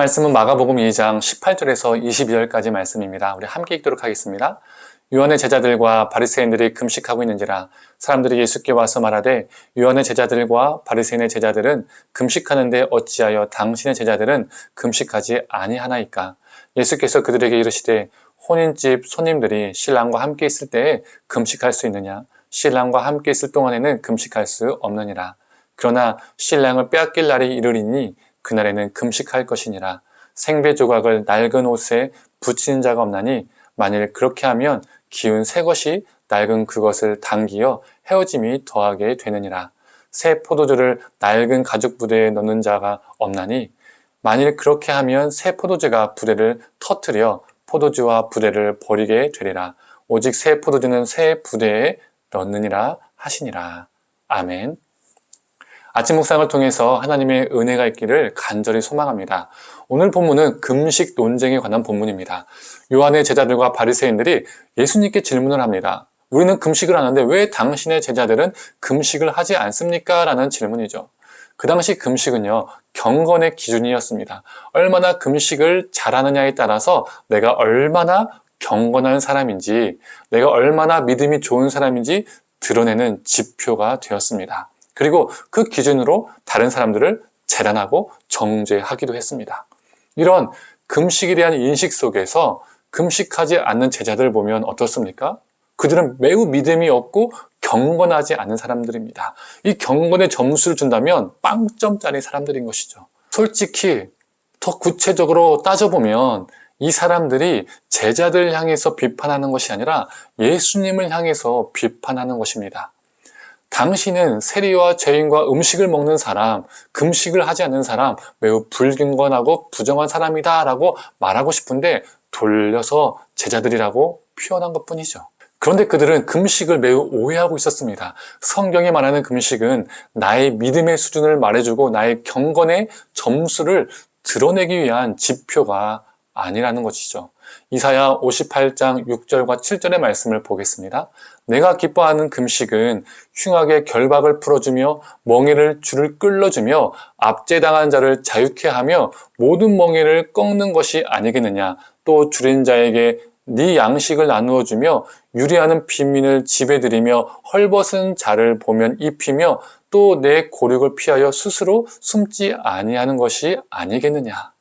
말씀은 마가복음 2장 18절에서 22절까지 말씀입니다. 우리 함께 읽도록 하겠습니다. 요한의 제자들과 바리새인들이 금식하고 있는지라 사람들이 예수께 와서 말하되 요한의 제자들과 바리새인의 제자들은 금식하는데 어찌하여 당신의 제자들은 금식하지 아니하나이까? 예수께서 그들에게 이르시되 혼인집 손님들이 신랑과 함께 있을 때에 금식할 수 있느냐? 신랑과 함께 있을 동안에는 금식할 수 없느니라. 그러나 신랑을 빼앗길 날이 이르리니 그날에는 금식할 것이니라. 생배 조각을 낡은 옷에 붙이는 자가 없나니 만일 그렇게 하면 기운 새 것이 낡은 그것을 당기어 헤어짐이 더하게 되느니라. 새 포도주를 낡은 가죽 부대에 넣는 자가 없나니 만일 그렇게 하면 새 포도주가 부대를 터뜨려 포도주와 부대를 버리게 되리라. 오직 새 포도주는 새 부대에 넣느니라 하시니라. 아멘. 아침 묵상을 통해서 하나님의 은혜가 있기를 간절히 소망합니다. 오늘 본문은 금식 논쟁에 관한 본문입니다. 요한의 제자들과 바리새인들이 예수님께 질문을 합니다. 우리는 금식을 하는데 왜 당신의 제자들은 금식을 하지 않습니까? 라는 질문이죠. 그 당시 금식은요, 경건의 기준이었습니다. 얼마나 금식을 잘하느냐에 따라서 내가 얼마나 경건한 사람인지, 내가 얼마나 믿음이 좋은 사람인지 드러내는 지표가 되었습니다. 그리고 그 기준으로 다른 사람들을 재단하고 정죄하기도 했습니다. 이런 금식에 대한 인식 속에서 금식하지 않는 제자들을 보면 어떻습니까? 그들은 매우 믿음이 없고 경건하지 않은 사람들입니다. 이 경건의 점수를 준다면 빵점짜리 사람들인 것이죠. 솔직히 더 구체적으로 따져보면 이 사람들이 제자들 향해서 비판하는 것이 아니라 예수님을 향해서 비판하는 것입니다. 당신은 세리와 죄인과 음식을 먹는 사람, 금식을 하지 않는 사람, 매우 불경건하고 부정한 사람이다 라고 말하고 싶은데 돌려서 제자들이라고 표현한 것뿐이죠. 그런데 그들은 금식을 매우 오해하고 있었습니다. 성경이 말하는 금식은 나의 믿음의 수준을 말해주고 나의 경건의 점수를 드러내기 위한 지표가 아니라는 것이죠. 이사야 58장 6절과 7절의 말씀을 보겠습니다. 내가 기뻐하는 금식은 흉악의 결박을 풀어주며 멍에를 줄을 끌어주며 압제당한 자를 자유케 하며 모든 멍에를 꺾는 것이 아니겠느냐. 또 줄인 자에게 네 양식을 나누어 주며 유리하는 빈민을 집에 들이며 헐벗은 자를 보면 입히며 또 내 고륙을 피하여 스스로 숨지 아니하는 것이 아니겠느냐.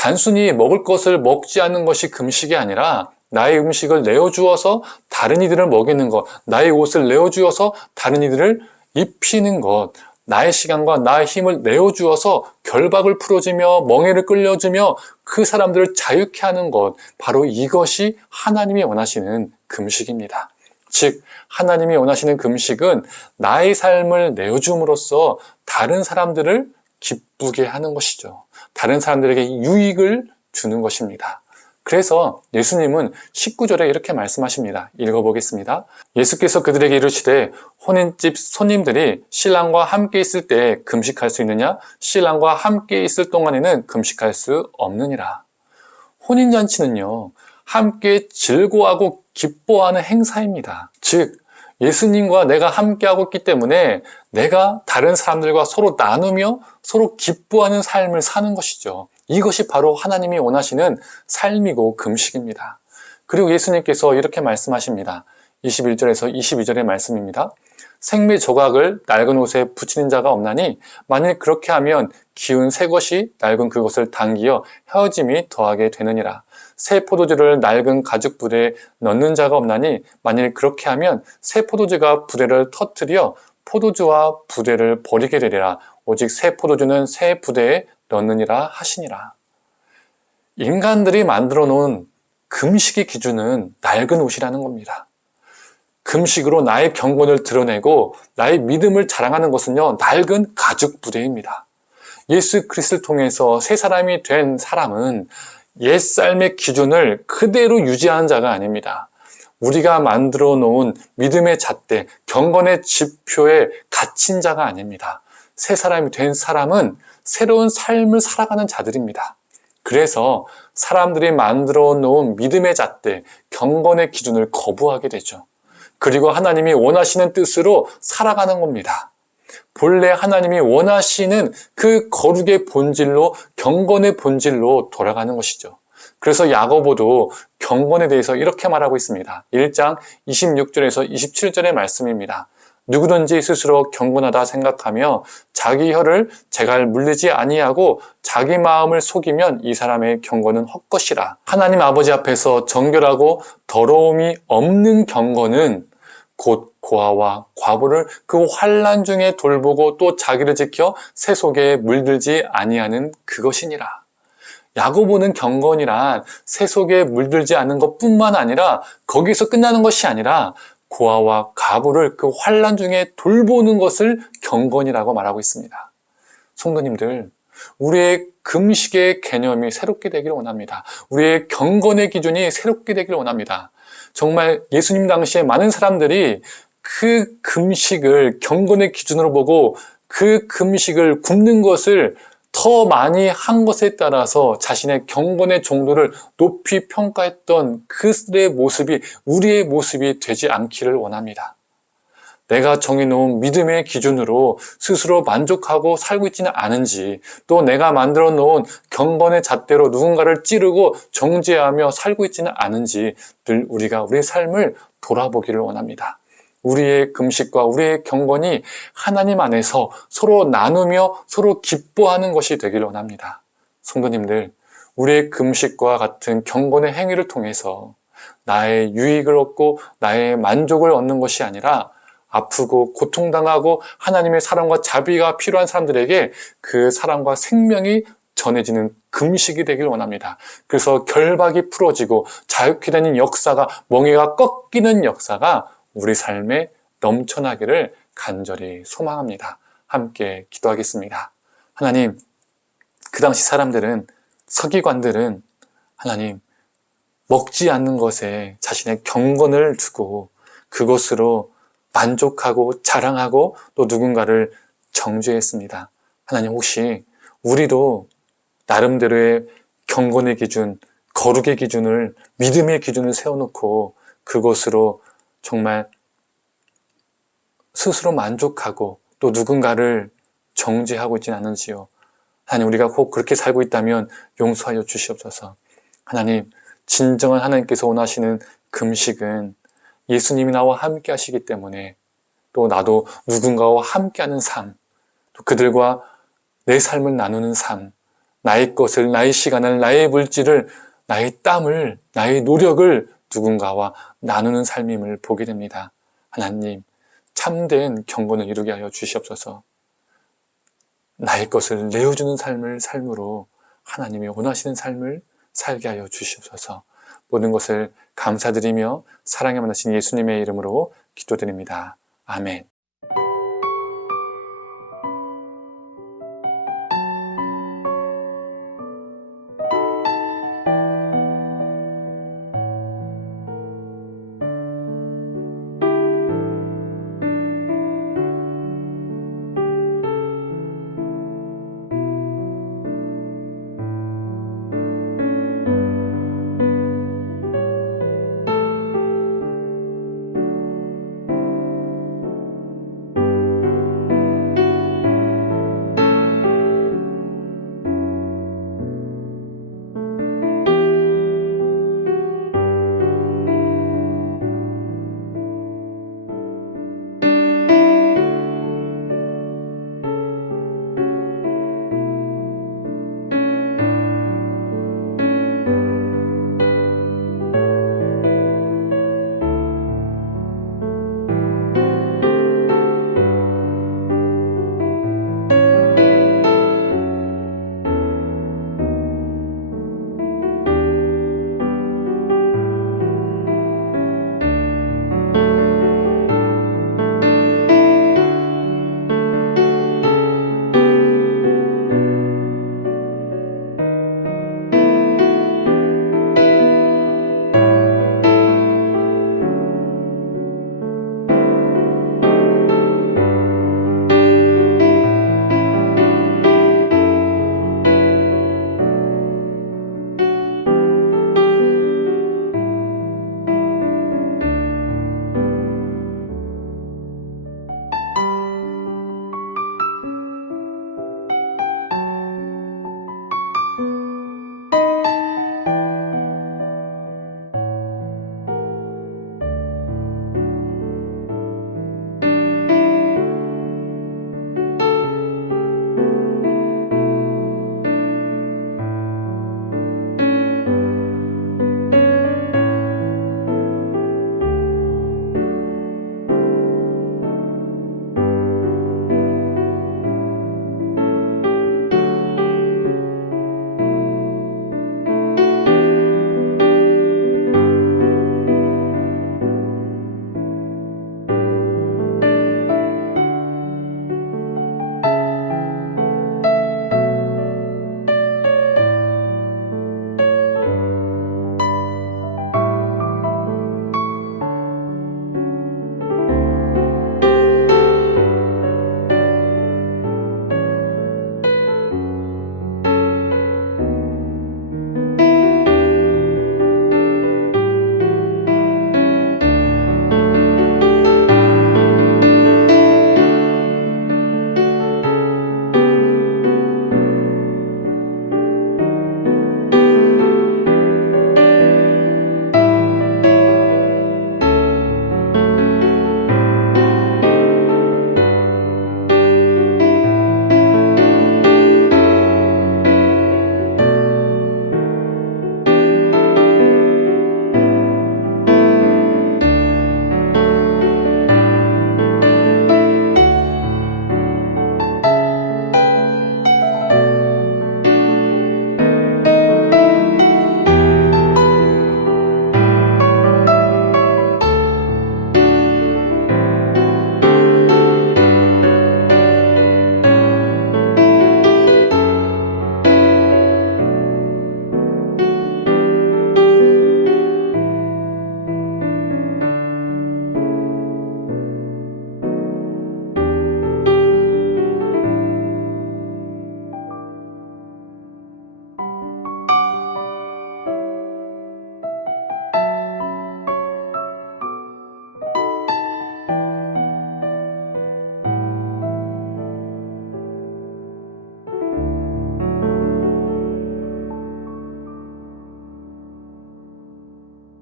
단순히 먹을 것을 먹지 않는 것이 금식이 아니라 나의 음식을 내어주어서 다른 이들을 먹이는 것, 나의 옷을 내어주어서 다른 이들을 입히는 것, 나의 시간과 나의 힘을 내어주어서 결박을 풀어주며 멍에를 끌려주며 그 사람들을 자유케 하는 것, 바로 이것이 하나님이 원하시는 금식입니다. 즉 하나님이 원하시는 금식은 나의 삶을 내어줌으로써 다른 사람들을 기쁘게 하는 것이죠. 다른 사람들에게 유익을 주는 것입니다. 그래서 예수님은 19절에 이렇게 말씀하십니다. 읽어보겠습니다. 예수께서 그들에게 이르시되 혼인집 손님들이 신랑과 함께 있을 때 금식할 수 있느냐? 신랑과 함께 있을 동안에는 금식할 수 없느니라. 혼인잔치는요, 함께 즐거워하고 기뻐하는 행사입니다. 즉 예수님과 내가 함께하고 있기 때문에 내가 다른 사람들과 서로 나누며 서로 기뻐하는 삶을 사는 것이죠. 이것이 바로 하나님이 원하시는 삶이고 금식입니다. 그리고 예수님께서 이렇게 말씀하십니다. 21절에서 22절의 말씀입니다. 생매 조각을 낡은 옷에 붙이는 자가 없나니 만일 그렇게 하면 기운 새 것이 낡은 그것을 당기어 헤어짐이 더하게 되느니라. 새 포도주를 낡은 가죽 부대에 넣는 자가 없나니 만일 그렇게 하면 새 포도주가 부대를 터뜨려 포도주와 부대를 버리게 되리라. 오직 새 포도주는 새 부대에 넣느니라 하시니라. 인간들이 만들어 놓은 금식의 기준은 낡은 옷이라는 겁니다. 금식으로 나의 경건을 드러내고 나의 믿음을 자랑하는 것은요, 낡은 가죽 부대입니다. 예수 그리스도를 통해서 새 사람이 된 사람은 옛 삶의 기준을 그대로 유지하는 자가 아닙니다. 우리가 만들어 놓은 믿음의 잣대, 경건의 지표에 갇힌 자가 아닙니다. 새 사람이 된 사람은 새로운 삶을 살아가는 자들입니다. 그래서 사람들이 만들어 놓은 믿음의 잣대, 경건의 기준을 거부하게 되죠. 그리고 하나님이 원하시는 뜻으로 살아가는 겁니다. 본래 하나님이 원하시는 그 거룩의 본질로, 경건의 본질로 돌아가는 것이죠. 그래서 야고보도 경건에 대해서 이렇게 말하고 있습니다. 1장 26절에서 27절의 말씀입니다. 누구든지 스스로 경건하다 생각하며 자기 혀를 제갈 물리지 아니하고 자기 마음을 속이면 이 사람의 경건은 헛것이라. 하나님 아버지 앞에서 정결하고 더러움이 없는 경건은 곧 고아와 과부를 그 환난 중에 돌보고 또 자기를 지켜 새 속에 물들지 아니하는 그것이니라. 야고보는 경건이란 새 속에 물들지 않는 것뿐만 아니라 거기서 끝나는 것이 아니라 고아와 과부를 그 환난 중에 돌보는 것을 경건이라고 말하고 있습니다. 성도님들, 우리의 금식의 개념이 새롭게 되기를 원합니다. 우리의 경건의 기준이 새롭게 되기를 원합니다. 정말 예수님 당시에 많은 사람들이 그 금식을 경건의 기준으로 보고 그 금식을 굶는 것을 더 많이 한 것에 따라서 자신의 경건의 정도를 높이 평가했던 그들의 모습이 우리의 모습이 되지 않기를 원합니다. 내가 정해놓은 믿음의 기준으로 스스로 만족하고 살고 있지는 않은지, 또 내가 만들어 놓은 경건의 잣대로 누군가를 찌르고 정죄하며 살고 있지는 않은지 늘 우리가 우리의 삶을 돌아보기를 원합니다. 우리의 금식과 우리의 경건이 하나님 안에서 서로 나누며 서로 기뻐하는 것이 되기를 원합니다. 성도님들, 우리의 금식과 같은 경건의 행위를 통해서 나의 유익을 얻고 나의 만족을 얻는 것이 아니라 아프고 고통당하고 하나님의 사랑과 자비가 필요한 사람들에게 그 사랑과 생명이 전해지는 금식이 되길 원합니다. 그래서 결박이 풀어지고 자유케 되는 역사가, 멍에가 꺾이는 역사가 우리 삶에 넘쳐나기를 간절히 소망합니다. 함께 기도하겠습니다. 하나님, 그 당시 사람들은, 서기관들은 하나님, 먹지 않는 것에 자신의 경건을 두고 그것으로 만족하고 자랑하고 또 누군가를 정죄했습니다. 하나님, 혹시 우리도 나름대로의 경건의 기준, 거룩의 기준을, 믿음의 기준을 세워놓고 그것으로 정말 스스로 만족하고 또 누군가를 정죄하고 있지는 않은지요. 하나님, 우리가 꼭 그렇게 살고 있다면 용서하여 주시옵소서. 하나님, 진정한 하나님께서 원하시는 금식은 예수님이 나와 함께 하시기 때문에 또 나도 누군가와 함께하는 삶, 또 그들과 내 삶을 나누는 삶, 나의 것을, 나의 시간을, 나의 물질을, 나의 땀을, 나의 노력을 누군가와 나누는 삶임을 보게 됩니다. 하나님, 참된 경건을 이루게 하여 주시옵소서. 나의 것을 내어주는 삶으로 하나님이 원하시는 삶을 살게 하여 주시옵소서. 모든 것을 감사드리며 사랑에 만나신 예수님의 이름으로 기도드립니다. 아멘.